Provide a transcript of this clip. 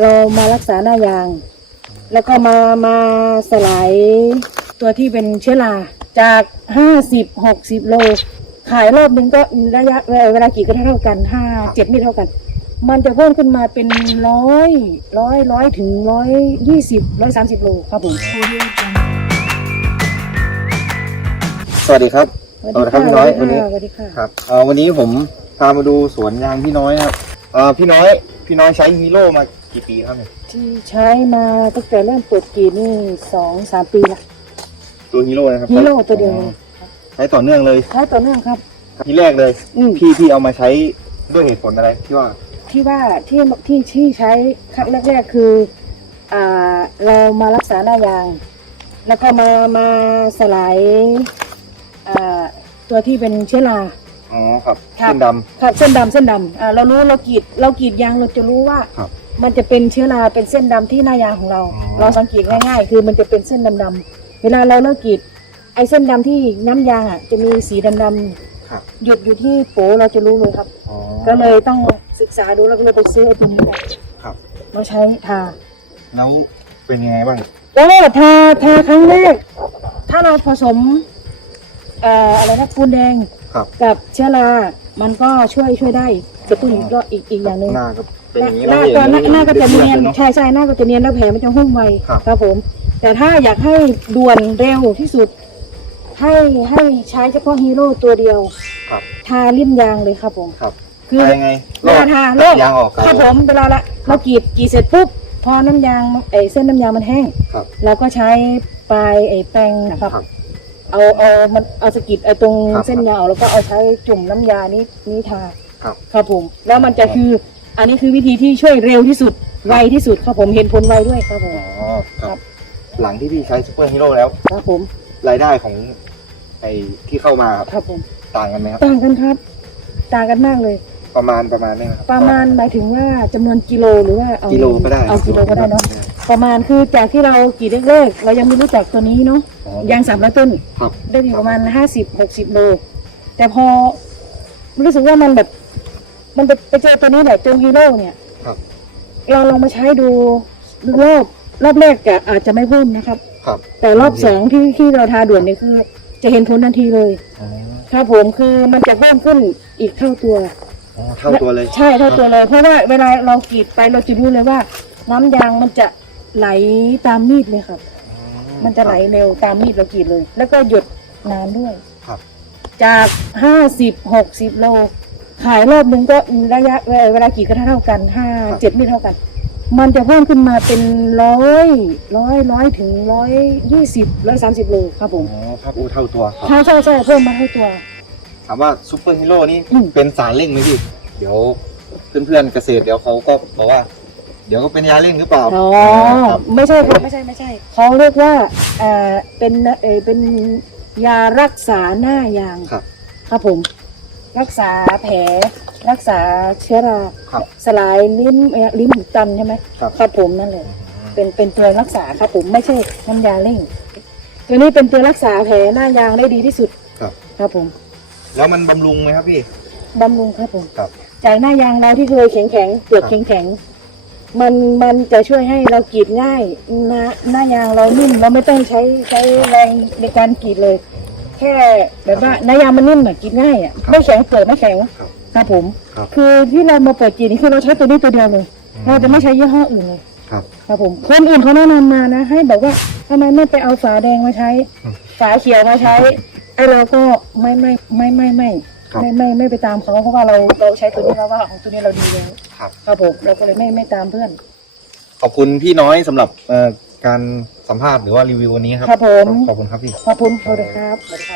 เรามารักษาหน้ายาง แล้วก็มามาสลายตัวที่เป็นเชื้อราจากห้าสิบหกสิบโล ขายรอบนึงก็ระยะเวลาเวลากี่ก็เท่ากันห้าเจ็ดไม่เท่ากัน มันจะเพิ่มขึ้นมาเป็นร้อยร้อยร้อยถึงร้อยยี่สิบร้อยสามสิบโลครับผมสวัสดีครับสวัสดีครับพี่น้อยวันนี้สวัสดีค่ะครับเอ่อวันนี้ผมพามาดูสวนยางพี่น้อยครับเอ่อพี่น้อย พี่น้อยใช้ฮีโร่มา กี่ปีครับเนี่ยที่ใช้มาตั้งแต่เริ่มเปิดกรีดนี่สองสามปีละตัวฮีโร่นะครับฮีโร่ตัวเดียวอ๋อใช้ต่อเนื่องเลย ใช้ต่อเนื่องครับ ทีแรกเลย อืมพี่พี่เอามาใช้ด้วยเหตุผลอะไรที่ว่าที่ว่าที่ที่ที่ใช้ครั้งแรกๆคืออ่าเรามารักษาหน้ายาง แล้วก็มามาสลายอ่าตัวที่เป็นเชื้อรา อ๋อครับครับ เส้นดครับเส้นดำเส้นดำอ่าเรารู้เรากรีดเรากรีดยางเราจะรู้ว่า ครับ มันจะเป็นเชื้อราเป็นเส้นดำที่หน้ายางของเรา อ๋อ เราสังเกตง่ายๆ คือมันจะเป็นเส้นดำๆเวลาเราเลิกกรีดไอ้เส้นดำที่น้ำยางอะจะมีสีดำำครับๆหยุดอยู่ที่โปเราจะรู้เลยครับ อ๋อ ก็เลยต้องศึกษาดูแล้วก็เลยไปซื้อไอ้ตัวนี้มาครับ มาใช้ทา แล้วเป็นยังไงบ้าง ก็ทาทาครั้งแรก ถ้าเราผสมเอ่ออะไรนะปูนแดงครับ กับเชื้อรา มันก็ช่วยช่วยได้ กระตุ้นอีกก็อีกอีกอย่างหนึ่งหน้าก็เป็นอย่างนี้หน้าแล้วก็หน้าหน้าก็จะเนียนเนาะใช่ใช่หน้าก็จะเนียนแล้วแผลมันจะหุ้มไวครับครับผม แต่ถ้าอยากให้ด่วนเร็วที่สุด ให้ให้ใช้เฉพาะฮีโร่ตัวเดียวครับทาลิ่มยางเลยครับผมครับคือทายังไงเวลาทาโรคยางออกครับผมเวลาละเรากรีดกรีดเสร็จปุ๊บพอน้ำยางไอเส้นน้ำยางมันแห้งครับเราก็ใช้ปลายไอแป้งนะครับครับเอาเอามันเอาสะกิดไอตรงครับเส้นยางออกแล้วก็เอาใช้จุ่มน้ำยานี้นี้ทา ครับ ครับผม แล้วมันจะครับคือ อันนี้คือวิธีที่ช่วยเร็วที่สุด ไวที่สุดครับผมเห็นผลไวด้วยครับผม อ๋อครับ หลังที่พี่ใช้ซูเปอร์ฮีโร่แล้ว ครับผม รายได้ของไอ้ที่เข้ามาครับครับผม ต่างกันไหมครับ ต่างกันครับ ต่างกันมากเลย ประมาณประมาณนี้นะครับประมาณหมายถึงว่าจำนวนกิโลหรือว่าเอากิโลก็ได้เอากิโลก็ได้เนาะ ประมาณคือจากที่เรากรีดแรกๆเรายังไม่รู้จักตัวนี้เนาะ อ๋อยางสามร้อยต้น ครับ ได้อยู่ประมาณห้าสิบหกสิบโล แต่พอรู้สึกว่ามันแบบ มันไปไปเจอตัวนี้แหละตัวฮีโร่เนี่ย ครับ เราลองมาใช้ดูรอบรอบแรกจะอาจจะไม่เพิ่มนะครับ ครับแต่รอบสองที่ที่เราทาด่วนเนี่ยคือ จะเห็นผลทันทีเลยอ๋อครับผมคือมันจะเพิ่มขึ้นอีกเท่าตัว อ๋อเท่าตัวเลย ใช่เท่าตัวเลย เพราะว่าเวลาเรากรีดไปเราจะรู้เลยว่า น้ำยางมันจะไหลตามมีดเลยครับ มันจะไหลเร็วตามมีดเรากรีดเลย แล้วก็หยุดนานด้วยครับ จากห้าสิบหกสิบโล ขายรอบนึงก็ระยะเวลาเวลากี่ก็เท่ากันห้าเจ็ดไม่เท่ากัน มันจะเพิ่มขึ้นมาเป็นร้อยร้อยร้อยถึงร้อยยี่สิบร้อยสามสิบโลครับผมอ๋อครับอู้เท่าตัวครับใช่ใช่ใช่เพิ่มมาเท่าตัว ถามว่าซูเปอร์ฮีโร่นี่อืม เป็นสารเร่งไหมพี่ เดี๋ยวเพื่อนๆเกษตรเดี๋ยวเขาก็บอกว่า เดี๋ยวก็เป็นยาเร่งหรือเปล่าอ๋อครับไม่ใช่ครับไม่ใช่ไม่ใช่เขาเรียกว่าเอ่อเป็นเออเป็นยารักษาหน้ายางครับ ครับผม รักษาแผลรักษาเชื้อราครับสลายลิ้นเอ่อลิ้นหุบตันใช่ไหมครับ ครับผมนั่นแหละเป็นเป็นตัวรักษาครับผมไม่ใช่น้ำยาเร่ง ตัวนี้เป็นตัวรักษาแผลหน้ายางได้ดีที่สุดครับ ครับผมแล้วมันบำรุงไหมครับพี่ บำรุงครับผมครับ จากหน้ายางเราที่เคยแข็งแข็งๆเปลือกครับแข็งแข็งๆมันมันจะช่วยให้เรากรีดง่ายหน้าหน้ายางเรานิ่มเราไม่ต้องใช้ใช้แรงในการกรีดเลย แค่แบบว่าหน้ายางมันนิ่มอะกรีดง่ายอะไม่แข็งเปลือกไม่แข็งครับครับผม ครับคือที่เรามาเปิดกรีดนี่คือเราใช้ตัวนี้ตัวเดียวเลยเราจะไม่ใช้ยี่ห้ออื่นเลย ครับ ครับผมคนอื่นเขาแนะนำมานะ ให้บอกว่าทำไมไม่ไปเอาฝาแดงมาใช้ อืมฝาเขียวมาใช้ไอ้เราก็ไม่ไม่ไม่ไม่ไม่ครับไม่ไม่ไม่ไปตามเขาเพราะว่าเราเราใช้ตัวนี้แล้วว่าของตัวนี้เราดีแล้วครับ ครับผมเราก็เลยไม่ไม่ตามเพื่อน ขอบคุณพี่น้อยสำหรับเอ่อ การสัมภาษณ์หรือว่ารีวิววันนี้ครับ ครับผม ขอบคุณครับพี่ ขอบคุณสวัสดีครับสวัสดีครับ Audio Jungle.